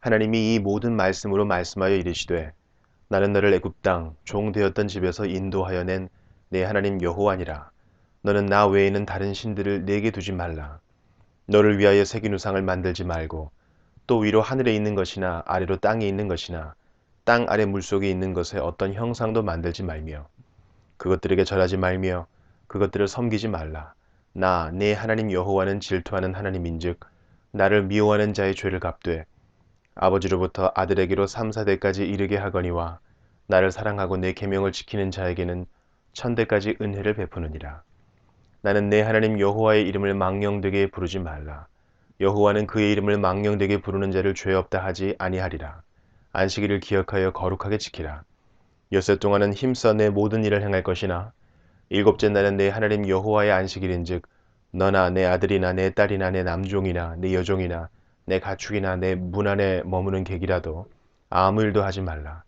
하나님이 이 모든 말씀으로 말씀하여 이르시되 나는 너를 애굽 땅 종 되었던 집에서 인도하여 낸 내 하나님 여호와니라. 너는 나 외에는 다른 신들을 내게 두지 말라. 너를 위하여 새긴 우상을 만들지 말고 또 위로 하늘에 있는 것이나 아래로 땅에 있는 것이나 땅 아래 물속에 있는 것에 어떤 형상도 만들지 말며 그것들에게 절하지 말며 그것들을 섬기지 말라. 나 내 하나님 여호와는 질투하는 하나님인즉 나를 미워하는 자의 죄를 갚되 아버지로부터 아들에게로 3, 4대까지 이르게 하거니와 나를 사랑하고 내 계명을 지키는 자에게는 천대까지 은혜를 베푸느니라. 나는 내 하나님 여호와의 이름을 망령되게 부르지 말라. 여호와는 그의 이름을 망령되게 부르는 자를 죄 없다 하지 아니하리라. 안식일을 기억하여 거룩하게 지키라. 엿새 동안은 힘써 내 모든 일을 행할 것이나 일곱째 날은 내 하나님 여호와의 안식일인즉 너나 내 아들이나 내 딸이나 내 남종이나 내 여종이나 내 가축이나 내 문 안에 머무는 객이라도 아무 일도 하지 말라.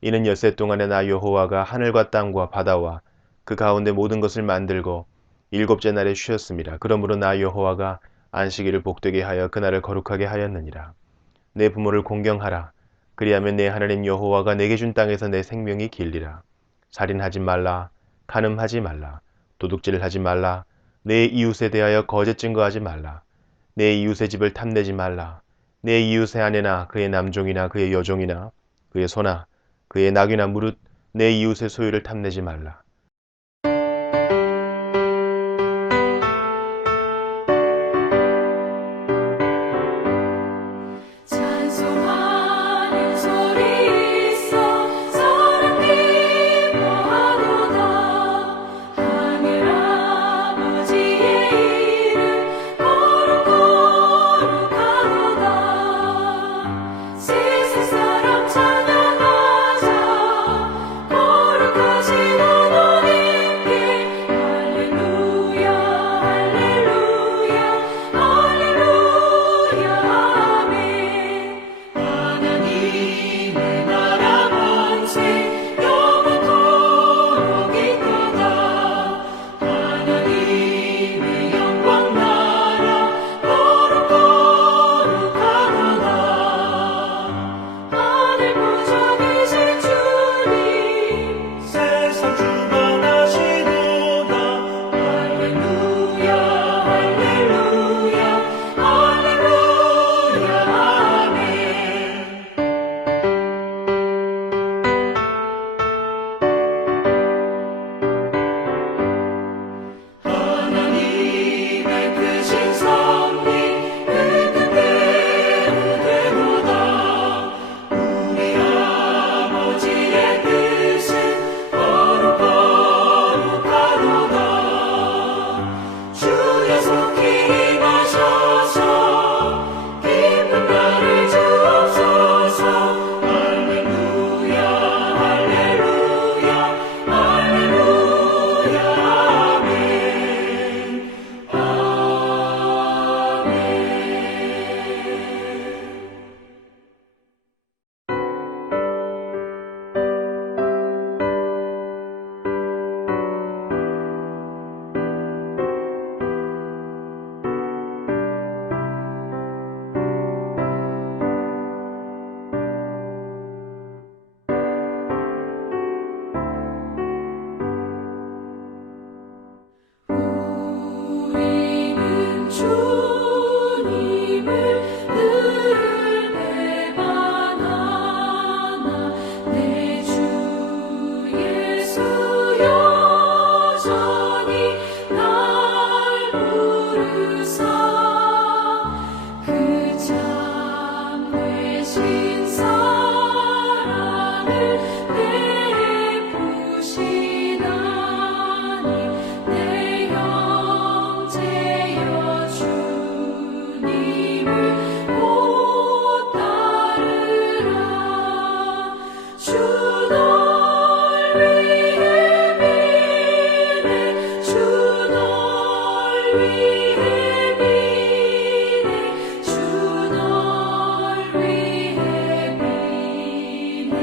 이는 엿새 동안에 나 여호와가 하늘과 땅과 바다와 그 가운데 모든 것을 만들고 일곱째 날에 쉬었습니다. 그러므로 나 여호와가 안식일을 복되게 하여 그날을 거룩하게 하였느니라. 내 부모를 공경하라. 그리하면 내 하나님 여호와가 내게 준 땅에서 내 생명이 길리라. 살인하지 말라. 간음하지 말라. 도둑질을 하지 말라. 내 이웃에 대하여 거짓 증거하지 말라. 내 이웃의 집을 탐내지 말라. 내 이웃의 아내나 그의 남종이나 그의 여종이나 그의 소나 그의 낙이나 무릇 내 이웃의 소유를 탐내지 말라. 찬송하는 소리 있어 서로 기뻐하도다. 하늘 아버지의 이름 거룩하도다. 세상 사람 찬양하자. 거룩하신 하나님 위해 비네 주 널 위해 비네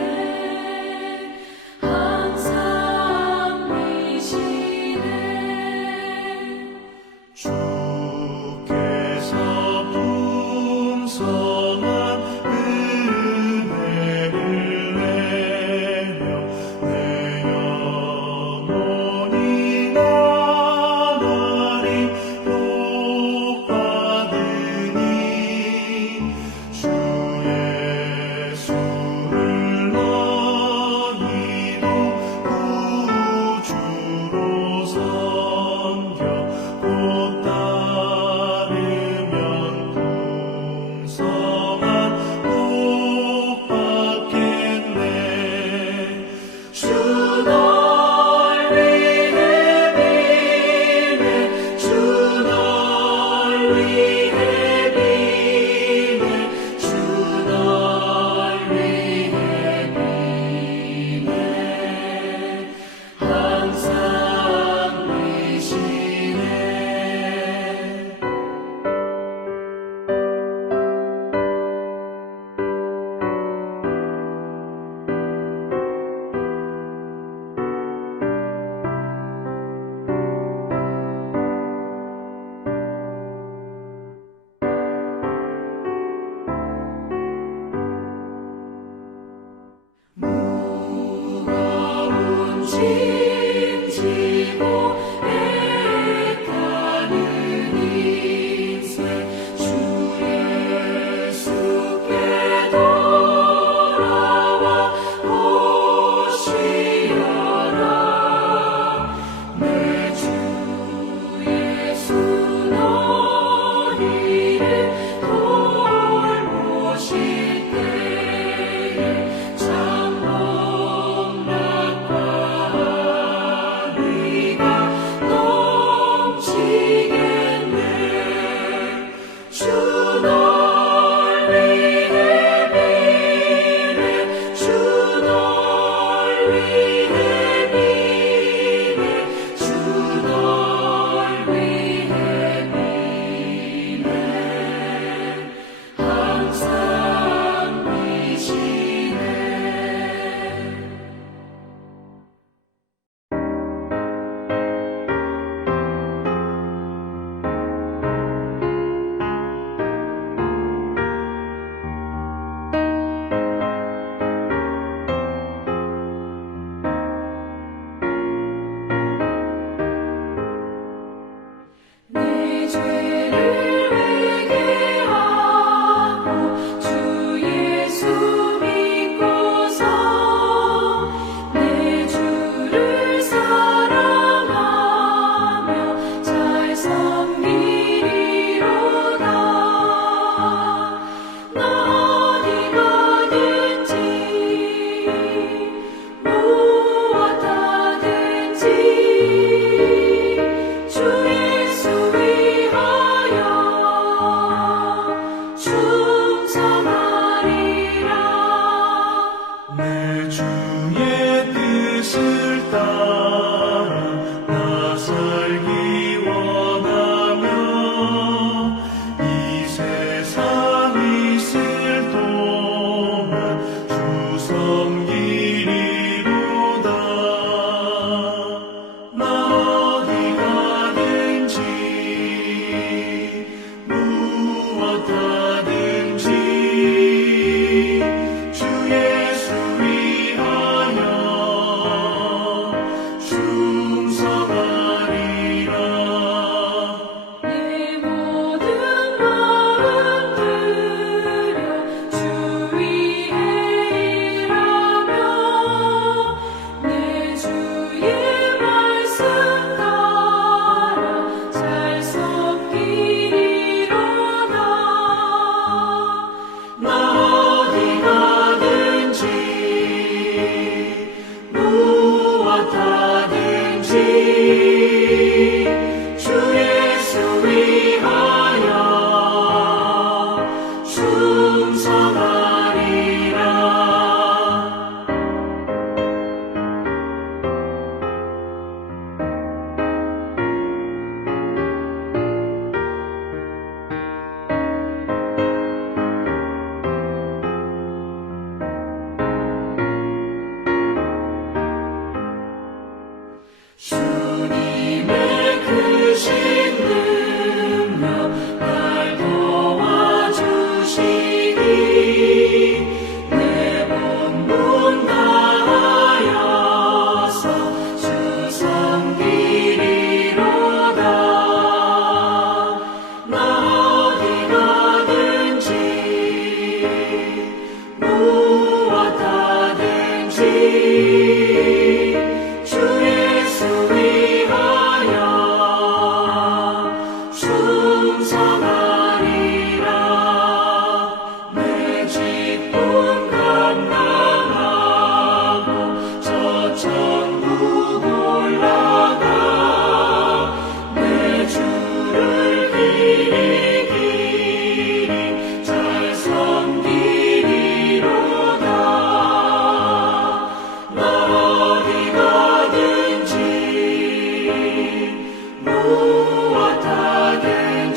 항상 미시네 주께서 풍성한 은혜를 내려 내 영혼이 나날이 복받으니 주 예수를 너희도 구주로 섬겨 곧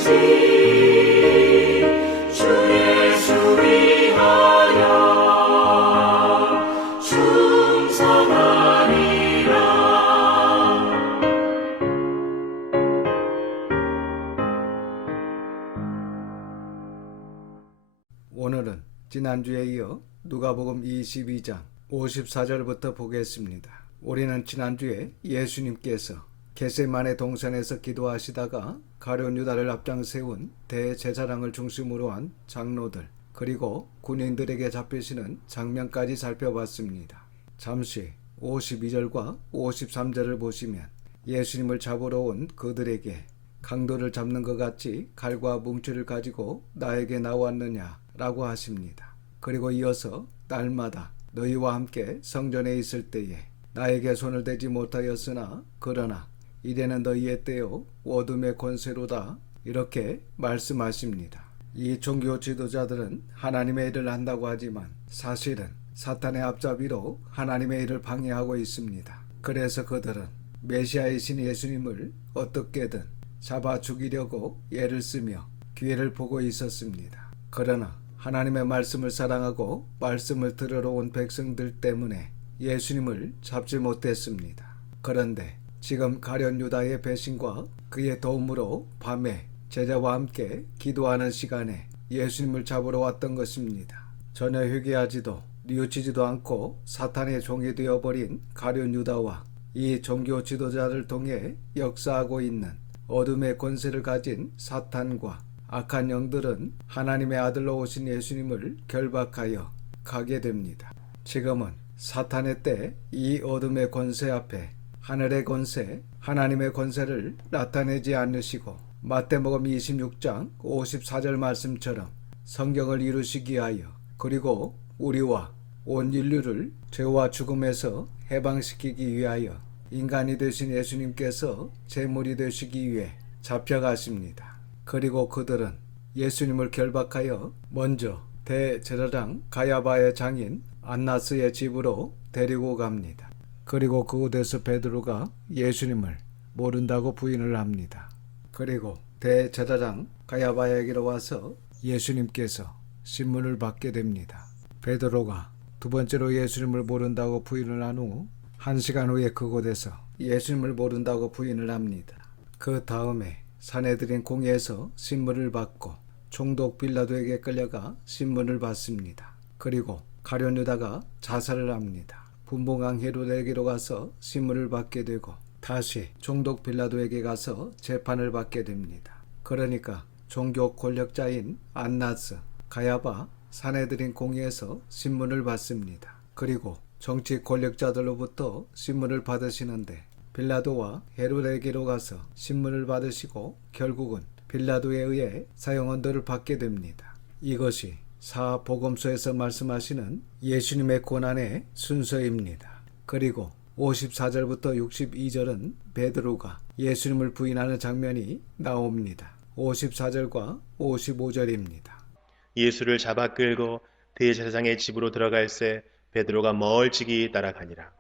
주 예수 위하여 충성하리라. 오늘은 지난주에 이어 누가복음 22장 54절부터 보겠습니다. 우리는 지난주에 예수님께서 겟세마네 동산에서 기도하시다가 가룟 유다를 앞장 세운 대제사장을 중심으로 한 장로들 그리고 군인들에게 잡히시는 장면까지 살펴봤습니다. 잠시 52절과 53절을 보시면 예수님을 잡으러 온 그들에게 강도를 잡는 것 같이 칼과 뭉치를 가지고 나에게 나왔느냐 라고 하십니다. 그리고 이어서 날마다 너희와 함께 성전에 있을 때에 나에게 손을 대지 못하였으나 그러나 이제는 너희의 때요 어둠의 권세로다 이렇게 말씀하십니다. 이 종교 지도자들은 하나님의 일을 한다고 하지만 사실은 사탄의 앞잡이로 하나님의 일을 방해하고 있습니다. 그래서 그들은 메시아이신 예수님을 어떻게든 잡아 죽이려고 애를 쓰며 기회를 보고 있었습니다. 그러나 하나님의 말씀을 사랑하고 말씀을 들으러 온 백성들 때문에 예수님을 잡지 못했습니다. 그런데 지금 가룟 유다의 배신과 그의 도움으로 밤에 제자와 함께 기도하는 시간에 예수님을 잡으러 왔던 것입니다. 전혀 회개하지도 뉘우치지도 않고 사탄의 종이 되어버린 가룟 유다와 이 종교 지도자를 통해 역사하고 있는 어둠의 권세를 가진 사탄과 악한 영들은 하나님의 아들로 오신 예수님을 결박하여 가게 됩니다. 지금은 사탄의 때 이 어둠의 권세 앞에 하늘의 권세, 하나님의 권세를 나타내지 않으시고 마태복음 26장 54절 말씀처럼 성경을 이루시기 위하여 그리고 우리와 온 인류를 죄와 죽음에서 해방시키기 위하여 인간이 되신 예수님께서 제물이 되시기 위해 잡혀가십니다. 그리고 그들은 예수님을 결박하여 먼저 대제사장 가야바의 장인 안나스의 집으로 데리고 갑니다. 그리고 그곳에서 베드로가 예수님을 모른다고 부인을 합니다. 그리고 대제사장 가야바에게로 와서 예수님께서 신문을 받게 됩니다. 베드로가 두 번째로 예수님을 모른다고 부인을 한 후 1시간 후에 그곳에서 예수님을 모른다고 부인을 합니다. 그 다음에 산헤드린 공회에서 신문을 받고 총독 빌라도에게 끌려가 신문을 받습니다. 그리고 가룟 유다가 자살을 합니다. 분봉왕 헤로데에게로 가서 신문을 받게 되고 다시 총독 빌라도에게 가서 재판을 받게 됩니다. 그러니까 종교 권력자인 안나스, 가야바, 산헤드린 공회에서 신문을 받습니다. 그리고 정치 권력자들로부터 신문을 받으시는데 빌라도와 헤로데에게로 가서 신문을 받으시고 결국은 빌라도에 의해 사형언도를 받게 됩니다. 이것이 사복음서에서 말씀하시는 예수님의 고난의 순서입니다. 그리고 54절부터 62절은 베드로가 예수님을 부인하는 장면이 나옵니다. 54절과 55절입니다. 예수를 잡아 끌고 대제사장의 집으로 들어갈새 베드로가 멀찍이 따라가니라.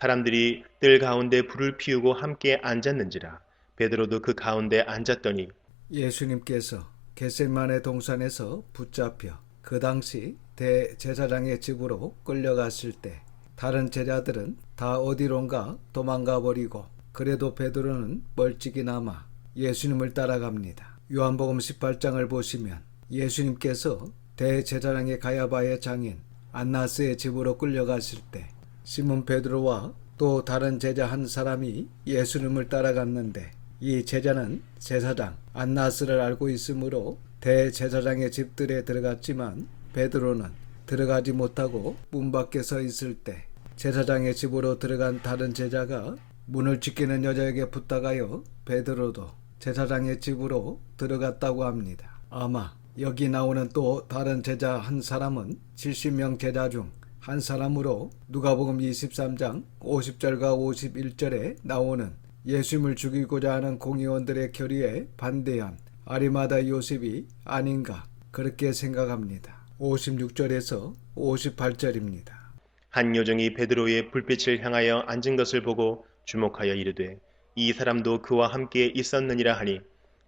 사람들이 뜰 가운데 불을 피우고 함께 앉았는지라. 베드로도 그 가운데 앉았더니 예수님께서 겟세마네 동산에서 붙잡혀 그 당시 대제사장의 집으로 끌려갔을 때 다른 제자들은 다 어디론가 도망가 버리고 그래도 베드로는 멀찍이 남아 예수님을 따라갑니다. 요한복음 18장을 보시면 예수님께서 대제사장의 가야바의 장인 안나스의 집으로 끌려갔을 때 시몬 베드로와 또 다른 제자 한 사람이 예수님을 따라갔는데 이 제자는 제사장 안나스를 알고 있으므로 대제사장의 집들에 들어갔지만 베드로는 들어가지 못하고 문 밖에 서 있을 때 제사장의 집으로 들어간 다른 제자가 문을 지키는 여자에게 부탁하여 베드로도 제사장의 집으로 들어갔다고 합니다. 아마 여기 나오는 또 다른 제자 한 사람은 70명 제자 중 한 사람으로 누가복음 23장 50절과 51절에 나오는 예수님을 죽이고자 하는 공의원들의 결의에 반대한 아리마다 요셉이 아닌가 그렇게 생각합니다. 56절에서 58절입니다. 한 요정이 베드로의 불빛을 향하여 앉은 것을 보고 주목하여 이르되 이 사람도 그와 함께 있었느니라 하니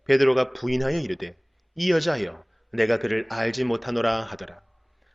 베드로가 부인하여 이르되 이 여자여 내가 그를 알지 못하노라 하더라.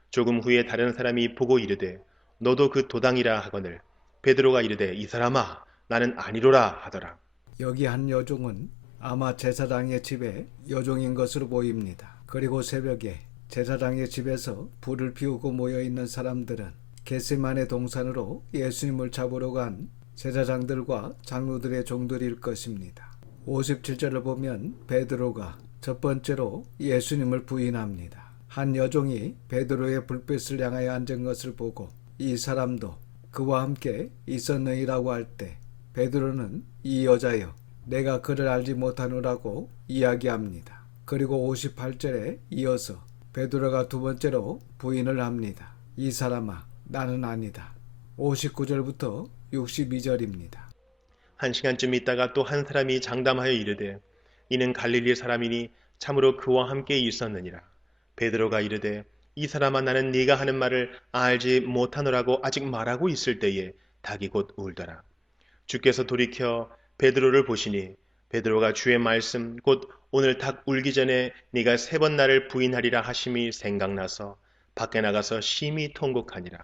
조금 후에 다른 사람이 보고 이르되 너도 그 도당이라 하거늘 베드로가 이르되 이 사람아 나는 아니로라 하더라. 여기 한 여종은 아마 제사장의 집에 여종인 것으로 보입니다. 그리고 새벽에 제사장의 집에서 불을 피우고 모여있는 사람들은 겟세마네 동산으로 예수님을 잡으러 간 제사장들과 장로들의 종들일 것입니다. 57절을 보면 베드로가 첫 번째로 예수님을 부인합니다. 한 여종이 베드로의 불빛을 향하여 앉은 것을 보고 이 사람도 그와 함께 있었느니라고 할 때 베드로는 이 여자여 내가 그를 알지 못하노라고 이야기합니다. 그리고 58절에 이어서 베드로가 두 번째로 부인을 합니다. 이 사람아 나는 아니다. 59절부터 62절입니다. 한 시간쯤 있다가 또 한 사람이 장담하여 이르되 이는 갈릴리 사람이니 참으로 그와 함께 있었느니라. 베드로가 이르되 이 사람아 나는 네가 하는 말을 알지 못하노라고 아직 말하고 있을 때에 닭이 곧 울더라. 주께서 돌이켜 베드로를 보시니 베드로가 주의 말씀 곧 오늘 닭 울기 전에 네가 3번 나를 부인하리라 하심이 생각나서 밖에 나가서 심히 통곡하니라.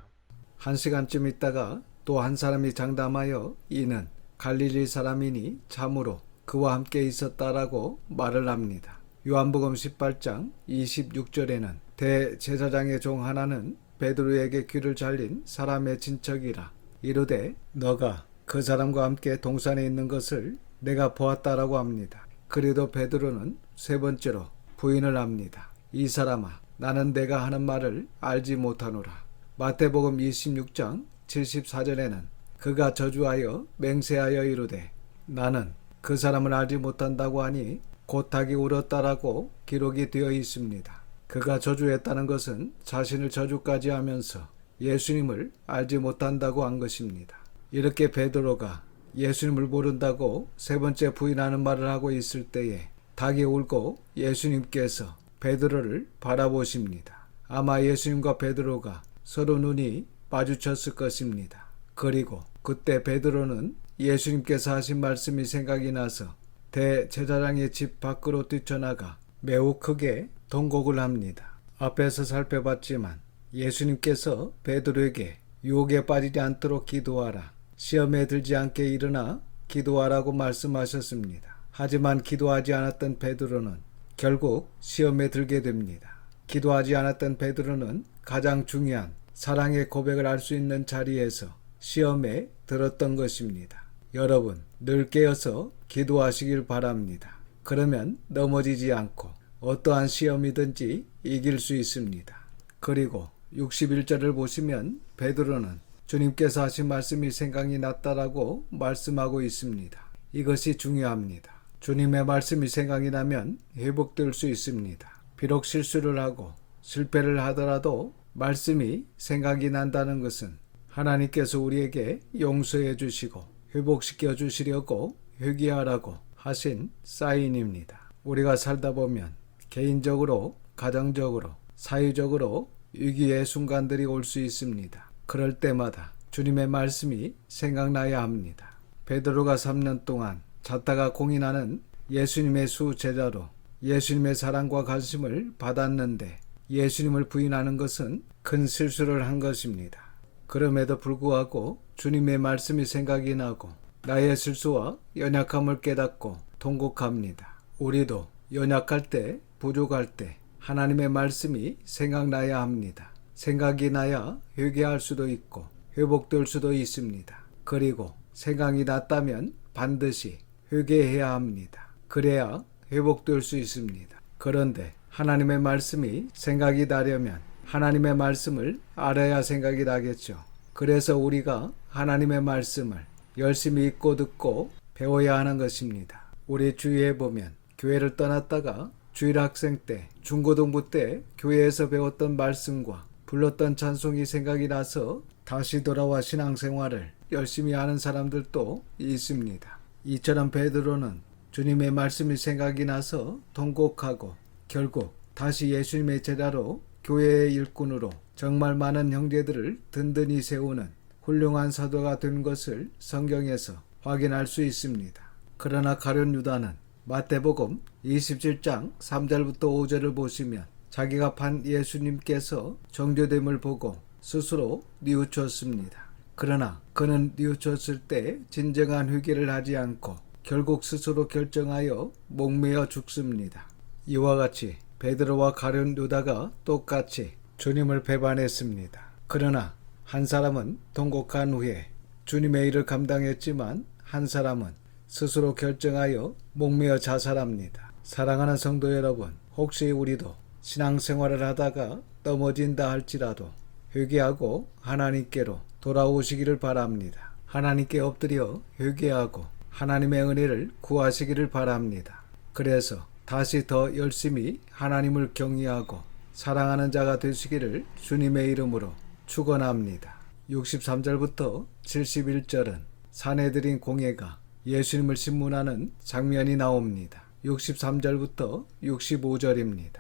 한 시간쯤 있다가 또 한 사람이 장담하여 이는 갈릴리 사람이니 참으로 그와 함께 있었다라고 말을 합니다. 요한복음 18장 26절에는 대제사장의 종 하나는 베드로에게 귀를 잘린 사람의 친척이라 이르되 너가 그 사람과 함께 동산에 있는 것을 내가 보았다라고 합니다. 그래도 베드로는 세 번째로 부인을 합니다. 이 사람아 나는 내가 하는 말을 알지 못하노라. 마태복음 26장 74절에는 그가 저주하여 맹세하여 이르되 나는 그 사람을 알지 못한다고 하니 곧 닭이 울었다라고 기록이 되어 있습니다. 그가 저주했다는 것은 자신을 저주까지 하면서 예수님을 알지 못한다고 한 것입니다. 이렇게 베드로가 예수님을 모른다고 세 번째 부인하는 말을 하고 있을 때에 닭이 울고 예수님께서 베드로를 바라보십니다. 아마 예수님과 베드로가 서로 눈이 마주쳤을 것입니다. 그리고 그때 베드로는 예수님께서 하신 말씀이 생각이 나서 대제사장의 집 밖으로 뛰쳐나가 매우 크게 통곡을 합니다. 앞에서 살펴봤지만 예수님께서 베드로에게 유혹에 빠지지 않도록 기도하라. 시험에 들지 않게 일어나 기도하라고 말씀하셨습니다. 하지만 기도하지 않았던 베드로는 결국 시험에 들게 됩니다. 기도하지 않았던 베드로는 가장 중요한 사랑의 고백을 할 수 있는 자리에서 시험에 들었던 것입니다. 여러분 늘 깨어서 기도하시길 바랍니다. 그러면 넘어지지 않고 어떠한 시험이든지 이길 수 있습니다. 그리고 61절을 보시면 베드로는 주님께서 하신 말씀이 생각이 났다라고 말씀하고 있습니다. 이것이 중요합니다. 주님의 말씀이 생각이 나면 회복될 수 있습니다. 비록 실수를 하고 실패를 하더라도 말씀이 생각이 난다는 것은 하나님께서 우리에게 용서해 주시고 회복시켜 주시려고 회개하라고 하신 사인입니다. 우리가 살다 보면 개인적으로, 가정적으로, 사회적으로 위기의 순간들이 올 수 있습니다. 그럴 때마다 주님의 말씀이 생각나야 합니다. 베드로가 3년 동안 잤다가 공인하는 예수님의 수제자로 예수님의 사랑과 관심을 받았는데 예수님을 부인하는 것은 큰 실수를 한 것입니다. 그럼에도 불구하고 주님의 말씀이 생각이 나고 나의 실수와 연약함을 깨닫고 통곡합니다. 우리도 연약할 때, 부족할 때 하나님의 말씀이 생각나야 합니다. 생각이 나야 회개할 수도 있고 회복될 수도 있습니다. 그리고 생각이 났다면 반드시 회개해야 합니다. 그래야 회복될 수 있습니다. 그런데 하나님의 말씀이 생각이 나려면 하나님의 말씀을 알아야 생각이 나겠죠. 그래서 우리가 하나님의 말씀을 열심히 읽고 듣고 배워야 하는 것입니다. 우리 주위에 보면 교회를 떠났다가 주일학생 때, 중고등부 때 교회에서 배웠던 말씀과 불렀던 찬송이 생각이 나서 다시 돌아와 신앙생활을 열심히 하는 사람들도 있습니다. 이처럼 베드로는 주님의 말씀이 생각이 나서 통곡하고 결국 다시 예수님의 제자로 교회의 일꾼으로 정말 많은 형제들을 든든히 세우는 훌륭한 사도가 된 것을 성경에서 확인할 수 있습니다. 그러나 가룟 유다는 마태복음 27장 3절부터 5절을 보시면 자기가 판 예수님께서 정죄됨을 보고 스스로 뉘우쳤습니다. 그러나 그는 뉘우쳤을 때 진정한 회개를 하지 않고 결국 스스로 결정하여 목매어 죽습니다. 이와 같이 베드로와 가룟 유다가 똑같이 주님을 배반했습니다. 그러나 한 사람은 통곡한 후에 주님의 일을 감당했지만 한 사람은 스스로 결정하여 목매어 자살합니다. 사랑하는 성도 여러분, 혹시 우리도 신앙생활을 하다가 넘어진다 할지라도 회개하고 하나님께로 돌아오시기를 바랍니다. 하나님께 엎드려 회개하고 하나님의 은혜를 구하시기를 바랍니다. 그래서 다시 더 열심히 하나님을 경외하고 사랑하는 자가 되시기를 주님의 이름으로 축원합니다. 63절부터 71절은 사내들인 공회가 예수님을 신문하는 장면이 나옵니다. 63절부터 65절입니다.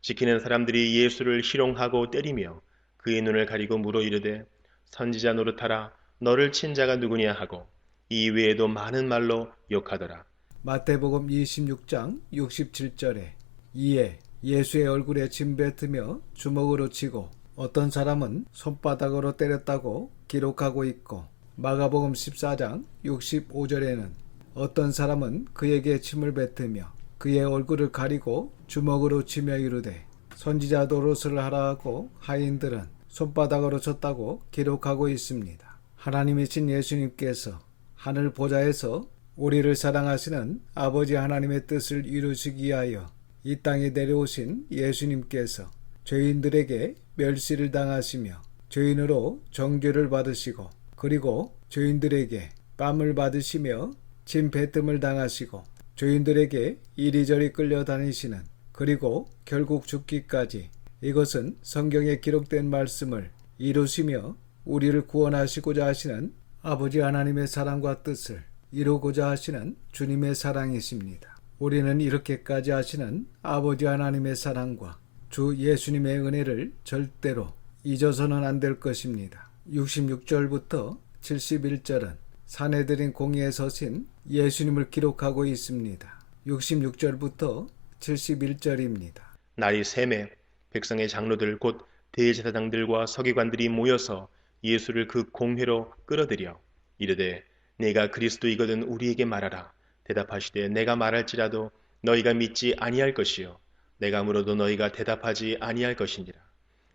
지키는 사람들이 예수를 희롱하고 때리며 그의 눈을 가리고 물어 이르되 선지자 노릇하라 너를 친 자가 누구냐 하고 이 외에도 많은 말로 욕하더라. 마태복음 26장 67절에 이에 예수의 얼굴에 침 뱉으며 주먹으로 치고 어떤 사람은 손바닥으로 때렸다고 기록하고 있고 마가복음 14장 65절에는 어떤 사람은 그에게 침을 뱉으며 그의 얼굴을 가리고 주먹으로 치며 이르되 선지자 노릇을 하라 하고 하인들은 손바닥으로 쳤다고 기록하고 있습니다. 하나님이신 예수님께서 하늘 보좌에서 우리를 사랑하시는 아버지 하나님의 뜻을 이루시기 위하여 이 땅에 내려오신 예수님께서 죄인들에게 멸시를 당하시며 죄인으로 정죄를 받으시고 그리고 죄인들에게 뺨을 받으시며 침 뱉음을 당하시고 죄인들에게 이리저리 끌려다니시는 그리고 결국 죽기까지 이것은 성경에 기록된 말씀을 이루시며 우리를 구원하시고자 하시는 아버지 하나님의 사랑과 뜻을 이루고자 하시는 주님의 사랑이십니다. 우리는 이렇게까지 하시는 아버지 하나님의 사랑과 주 예수님의 은혜를 절대로 잊어서는 안 될 것입니다. 66절부터 71절은 사내들인 공회에 서신 예수님을 기록하고 있습니다. 66절부터 71절입니다. 날이 새매 백성의 장로들 곧 대제사장들과 서기관들이 모여서 예수를 그 공회로 끌어들여 이르되 네가 그리스도이거든 우리에게 말하라. 대답하시되 내가 말할지라도 너희가 믿지 아니할 것이요 내가 물어도 너희가 대답하지 아니할 것이니라.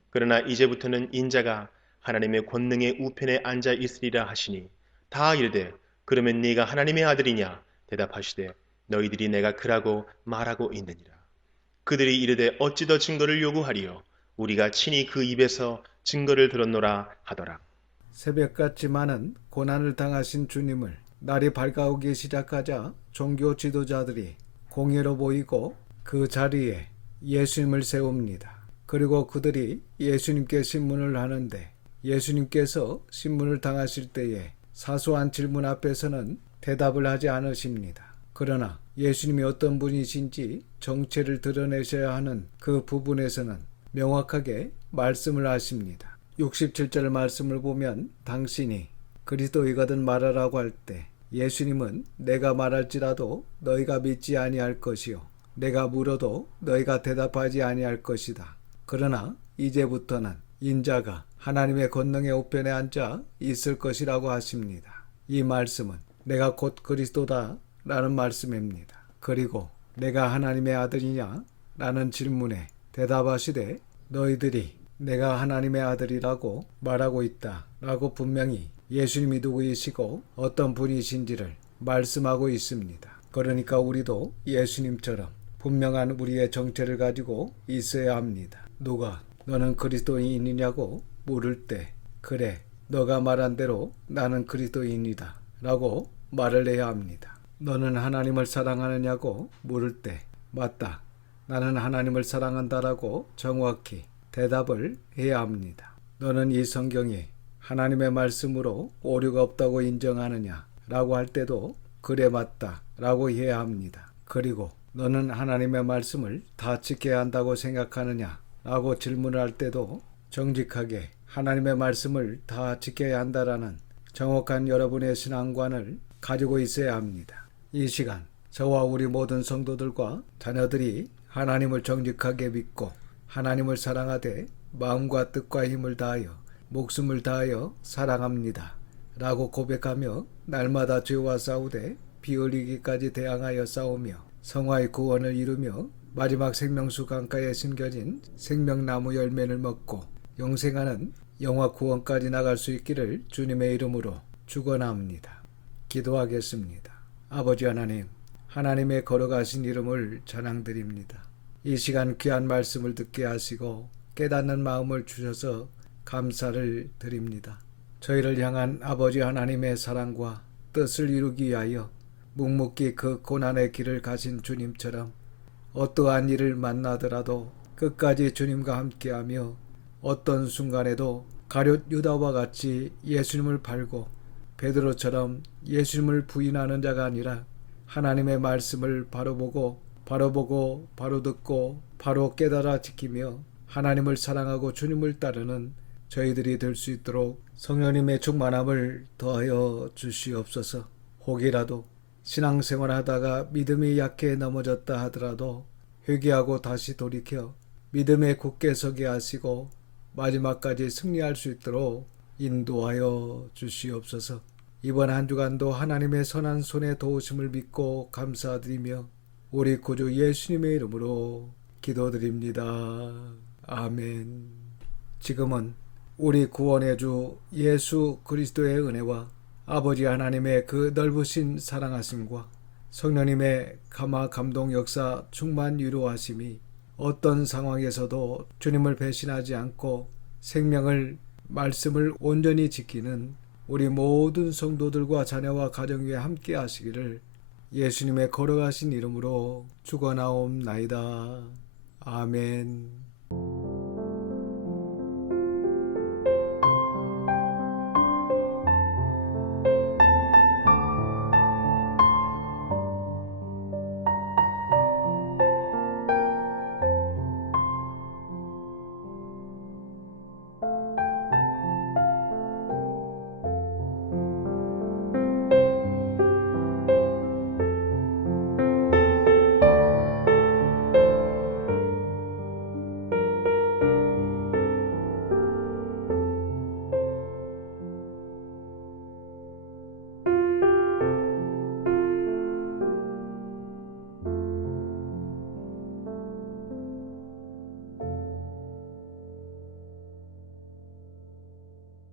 그러나 이제부터는 인자가 하나님의 권능의 우편에 앉아 있으리라 하시니 다 이르되 그러면 네가 하나님의 아들이냐 대답하시되 너희들이 내가 그라고 말하고 있느니라. 그들이 이르되 어찌 더 증거를 요구하리요 우리가 친히 그 입에서 증거를 들었노라 하더라. 새벽같이 많은 고난을 당하신 주님을 날이 밝아오기 시작하자 종교 지도자들이 공회로 모이고 그 자리에 예수님을 세웁니다. 그리고 그들이 예수님께 신문을 하는데 예수님께서 신문을 당하실 때에 사소한 질문 앞에서는 대답을 하지 않으십니다. 그러나 예수님이 어떤 분이신지 정체를 드러내셔야 하는 그 부분에서는 명확하게 말씀을 하십니다. 67절 말씀을 보면 당신이 그리스도이거든 말하라고 할 때 예수님은 내가 말할지라도 너희가 믿지 아니할 것이요 내가 물어도 너희가 대답하지 아니할 것이다. 그러나 이제부터는 인자가 하나님의 권능의 우편에 앉아 있을 것이라고 하십니다. 이 말씀은 내가 곧 그리스도다 라는 말씀입니다. 그리고 내가 하나님의 아들이냐 라는 질문에 대답하시되 너희들이 내가 하나님의 아들이라고 말하고 있다 라고 분명히 예수님이 누구이시고 어떤 분이신지를 말씀하고 있습니다. 그러니까 우리도 예수님처럼 분명한 우리의 정체를 가지고 있어야 합니다. 누가 너는 그리스도인이냐고 물을 때 그래 너가 말한 대로 나는 그리스도인이다 라고 말을 해야 합니다. 너는 하나님을 사랑하느냐고 물을 때 맞다 나는 하나님을 사랑한다라고 정확히 대답을 해야 합니다. 너는 이 성경에 하나님의 말씀으로 오류가 없다고 인정하느냐 라고 할 때도 그래 맞다 라고 해야 합니다. 그리고 너는 하나님의 말씀을 다 지켜야 한다고 생각하느냐 라고 질문을 할 때도 정직하게 하나님의 말씀을 다 지켜야 한다라는 정확한 여러분의 신앙관을 가지고 있어야 합니다. 이 시간 저와 우리 모든 성도들과 자녀들이 하나님을 정직하게 믿고 하나님을 사랑하되 마음과 뜻과 힘을 다하여 목숨을 다하여 사랑합니다. 라고 고백하며 날마다 죄와 싸우되 피 흘리기까지 대항하여 싸우며 성화의 구원을 이루며 마지막 생명수 강가에 심겨진 생명나무 열매를 먹고 영생하는 영화 구원까지 나갈 수 있기를 주님의 이름으로 축원합니다. 기도하겠습니다. 아버지 하나님, 하나님의 걸어가신 이름을 찬양드립니다. 이 시간 귀한 말씀을 듣게 하시고 깨닫는 마음을 주셔서 감사를 드립니다. 저희를 향한 아버지 하나님의 사랑과 뜻을 이루기 위하여 묵묵히 그 고난의 길을 가신 주님처럼 어떠한 일을 만나더라도 끝까지 주님과 함께하며 어떤 순간에도 가룟 유다와 같이 예수님을 팔고 베드로처럼 예수님을 부인하는 자가 아니라 하나님의 말씀을 바로 보고 바로 듣고 바로 깨달아 지키며 하나님을 사랑하고 주님을 따르는 저희들이 될 수 있도록 성령님의 충만함을 더하여 주시옵소서. 혹이라도 신앙생활 하다가 믿음이 약해 넘어졌다 하더라도 회개하고 다시 돌이켜 믿음에 굳게 서게 하시고 마지막까지 승리할 수 있도록 인도하여 주시옵소서. 이번 한 주간도 하나님의 선한 손의 도우심을 믿고 감사드리며 우리 구주 예수님의 이름으로 기도드립니다. 아멘. 지금은 우리 구원의 주 예수 그리스도의 은혜와 아버지 하나님의 그 넓으신 사랑하심과 성령님의 감화 감동 역사 충만 위로하심이 어떤 상황에서도 주님을 배신하지 않고 생명을 말씀을 온전히 지키는 우리 모든 성도들과 자녀와 가정 위에 함께 하시기를 예수님의 걸어가신 이름으로 축원하옵나이다. 아멘.